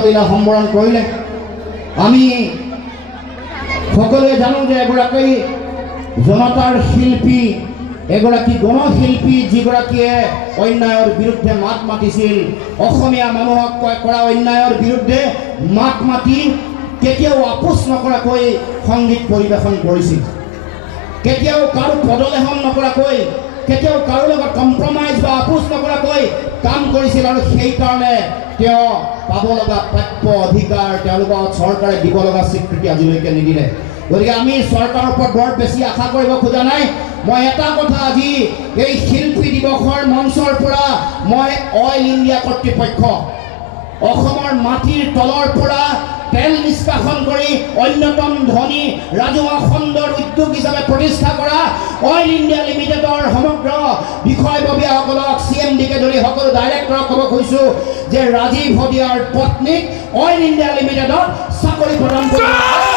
পুষ্পলীলা সম্বৰণ কৰিলে। আমি সকলোৱে জানো যে এগৰাকী জনতাৰ শিল্পী, এগৰাকী গণশিল্পী, যিগৰাকীয়ে অন্যায়ৰ বিৰুদ্ধে মাত মাতিছিল, অসমীয়া মানুহক কৰা অন্যায়ৰ বিৰুদ্ধে মাত মাতি কেতিয়াও আপোচ নকৰাকৈ সংগীত পৰিৱেশন কৰিছিল, কেতিয়াও কাৰো পদলেখন নকৰাকৈ, কেতিয়াও কাৰো লগত কম্প্ৰমাইজ বা আপোচ নকৰাকৈ কাম কৰিছিল। আৰু সেইকাৰণে তেওঁ পাব লগা প্ৰাপ্য অধিকাৰ তেওঁলোকক চৰকাৰে দিব লগা স্বীকৃতি আজিলৈকে নিদিলে। গতিকে আমি চৰকাৰৰ ওপৰত বৰ বেছি আশা কৰিব খোজা নাই। মই এটা কথা আজি এই শিল্পী দিৱসৰ মঞ্চৰ পৰা মই অইল ইণ্ডিয়া কৰ্তৃপক্ষ, অসমৰ মাটিৰ তলৰ পৰা তেল নিষ্কাশন কৰি অন্যতম ধনী ৰাজহুৱা খণ্ডৰ উদ্যোগ হিচাপে প্ৰতিষ্ঠা কৰা অইল ইণ্ডিয়া লিমিটেডৰ সমগ্ৰ বিষয়ববীয়াসকলক, CMDকে ধৰি সকলো ডাইৰেক্টৰক ক'ব খুজিছোঁ যে ৰাজীৱ হদিয়াৰ পত্নীক অইল ইণ্ডিয়া লিমিটেডত চাকৰি প্ৰদান কৰিব।